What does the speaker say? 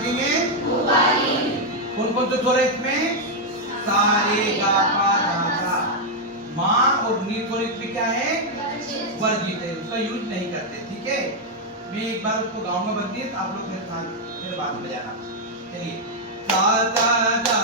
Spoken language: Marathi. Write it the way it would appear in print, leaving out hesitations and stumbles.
लिखेंगे कौन कौन से स्वर है इसमें? सा रे गा पा धा सा। माँ और नी स्वर इसमें क्या है? वर्जित है, उसका यूज नहीं करते। ठीक है, मैं एक बार उसको गाऊंगा बंदी, आप लोग मेरे साथ मेरे बाद में बजाना। चलिए सा सा सा